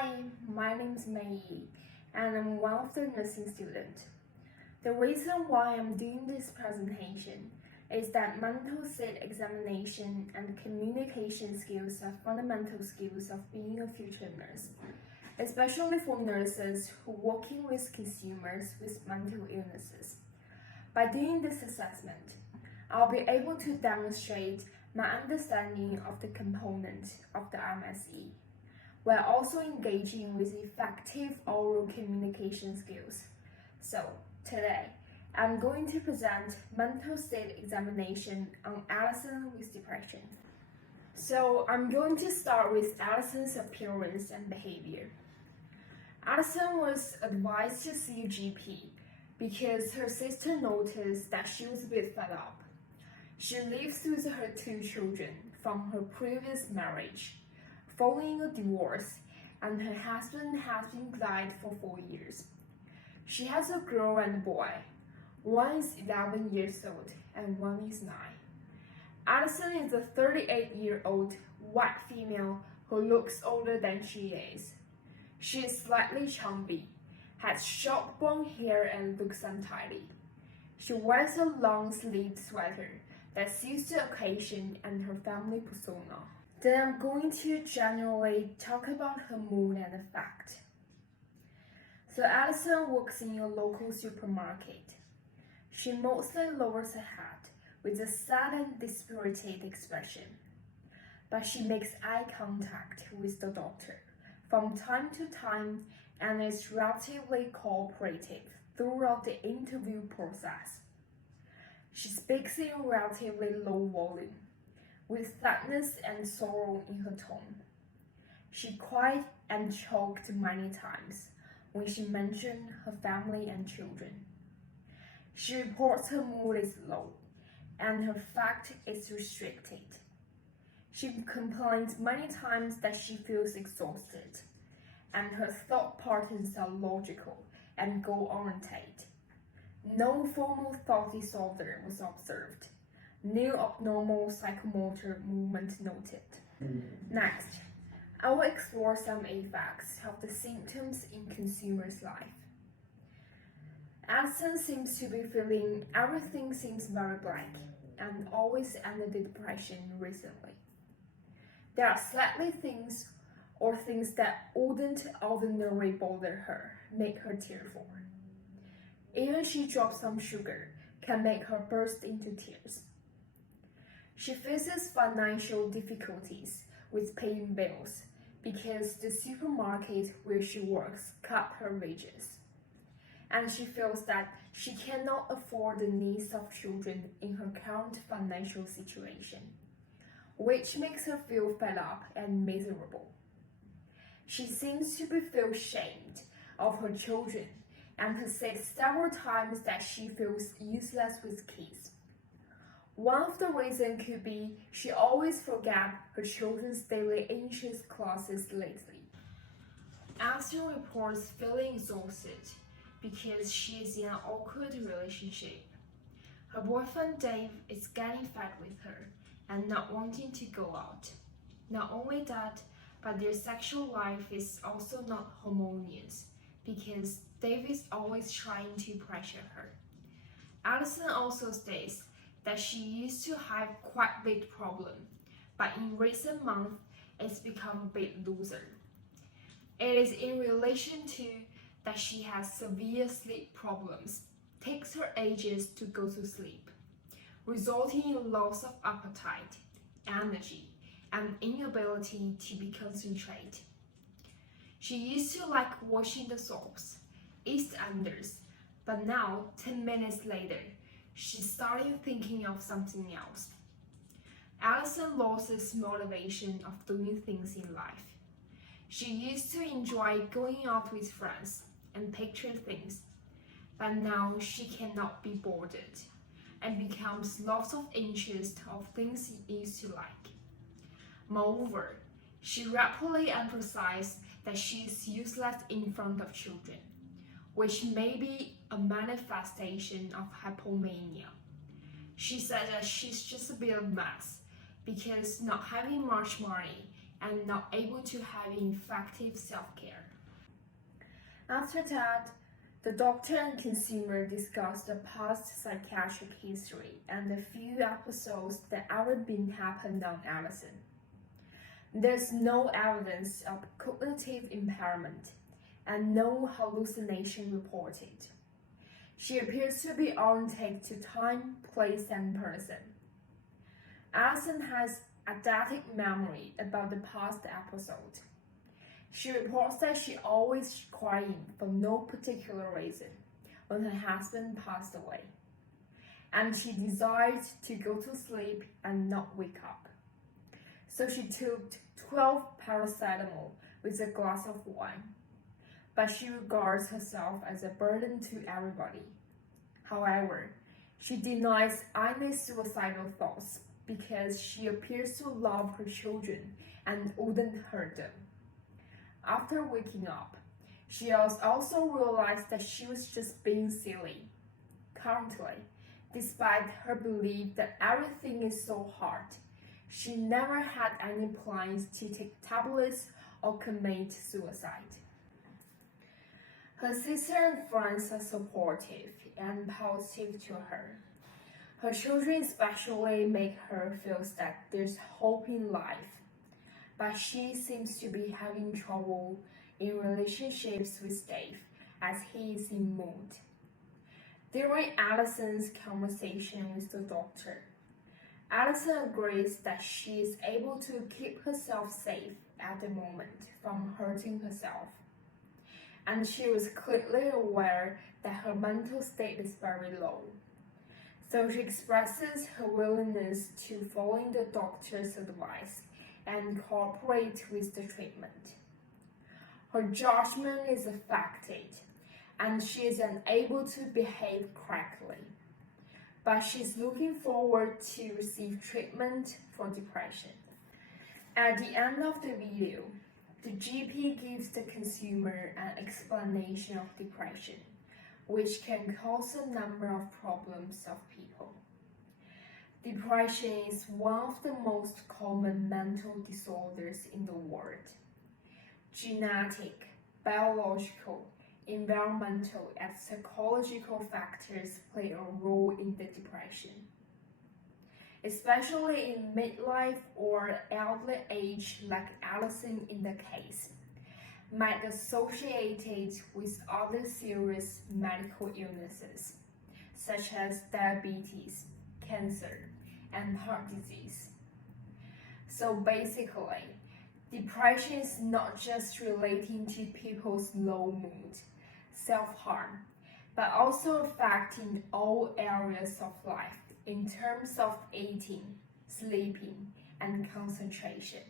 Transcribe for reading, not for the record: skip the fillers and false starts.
Hi, my name is Mei Yi, and I'm one of the nursing students. The reason why I'm doing this presentation is that mental state examination and communication skills are fundamental skills of being a future nurse, especially for nurses who working with consumers with mental illnesses. By doing this assessment, I'll be able to demonstrate my understanding of the component of the MSE, while also engaging with effective oral communication skills. So, today, I'm going to present mental state examination on Allison with depression. So, I'm going to start with Allison's appearance and behavior. Allison was advised to see a GP because her sister noticed that she was a bit fed up. She lives with her 2 children from her previous marriage, following a divorce, and her husband has been died for 4 years. She has a girl and a boy. One is 11 years old and one is 9. Allison is a 38-year-old white female who looks older than she is. She is slightly chubby, has short blonde hair and looks untidy. She wears a long-sleeved sweater that suits the occasion and her family persona. Then I'm going to generally talk about her mood and effect. So Allison works in a local supermarket. She mostly lowers her head with a sad and dispirited expression, but she makes eye contact with the doctor from time to time and is relatively cooperative throughout the interview process. She speaks in a relatively low volume, with sadness and sorrow in her tone. She cried and choked many times when she mentioned her family and children. She reports her mood is low and her fact is restricted. She complains many times that she feels exhausted and her thought patterns are logical and goal-oriented. No formal thought disorder was observed. No abnormal psychomotor movement noted. Next, I will explore some effects of the symptoms in consumer's life. Allison seems to be feeling everything seems very black and always under the depression recently. There are slightly things or things that wouldn't ordinarily bother her, make her tearful. Even she drops some sugar can make her burst into tears. She faces financial difficulties with paying bills because the supermarket where she works cut her wages. And she feels that she cannot afford the needs of children in her current financial situation, which makes her feel fed up and miserable. She seems to feel ashamed of her children and has said several times that she feels useless with kids. One of the reasons could be she always forgets her children's daily English classes lately. Allison reports feeling exhausted because she is in an awkward relationship. Her boyfriend Dave is getting fed with her and not wanting to go out. Not only that, but their sexual life is also not harmonious because Dave is always trying to pressure her. Allison also states that she used to have quite big problem, but in recent months it's become a bit looser. It is in relation to that she has severe sleep problems, takes her ages to go to sleep, resulting in loss of appetite, energy, and inability to be concentrated. She used to like watching the soaps, EastEnders, but now, 10 minutes later, she started thinking of something else. Allison loses motivation of doing things in life. She used to enjoy going out with friends and picture things, but now she cannot be bothered and becomes lots of interest of things she used to like. Moreover, she rapidly emphasized that she is useless in front of children, which may be a manifestation of hypomania. She said that she's just a bit of a mess because not having much money and not able to have effective self-care. After that, the doctor and consumer discussed the past psychiatric history and the few episodes that ever been happened on Allison. There's no evidence of cognitive impairment and no hallucination reported. She appears to be oriented to time, place, and person. Allison has eidetic memory about the past episode. She reports that she always crying for no particular reason when her husband passed away, and she desired to go to sleep and not wake up. So she took 12 paracetamol with a glass of wine, but she regards herself as a burden to everybody. However, she denies any suicidal thoughts because she appears to love her children and wouldn't hurt them. After waking up, she has also realized that she was just being silly. Currently, despite her belief that everything is so hard, she never had any plans to take tablets or commit suicide. Her sister and friends are supportive and positive to her. Her children especially make her feel that there's hope in life, but she seems to be having trouble in relationships with Dave as he is in mood. During Allison's conversation with the doctor, Allison agrees that she is able to keep herself safe at the moment from hurting herself, and she was clearly aware that her mental state is very low. So she expresses her willingness to follow the doctor's advice and cooperate with the treatment. Her judgment is affected, and she is unable to behave correctly, but she's looking forward to receive treatment for depression. At the end of the video, the GP gives the consumer an explanation of depression, which can cause a number of problems of people. Depression is one of the most common mental disorders in the world. Genetic, biological, environmental, and psychological factors play a role in the depression, especially in midlife or elderly age like Allison in the case, might associated with other serious medical illnesses, such as diabetes, cancer, and heart disease. So basically, depression is not just relating to people's low mood, self-harm, but also affecting all areas of life in terms of eating, sleeping, and concentration.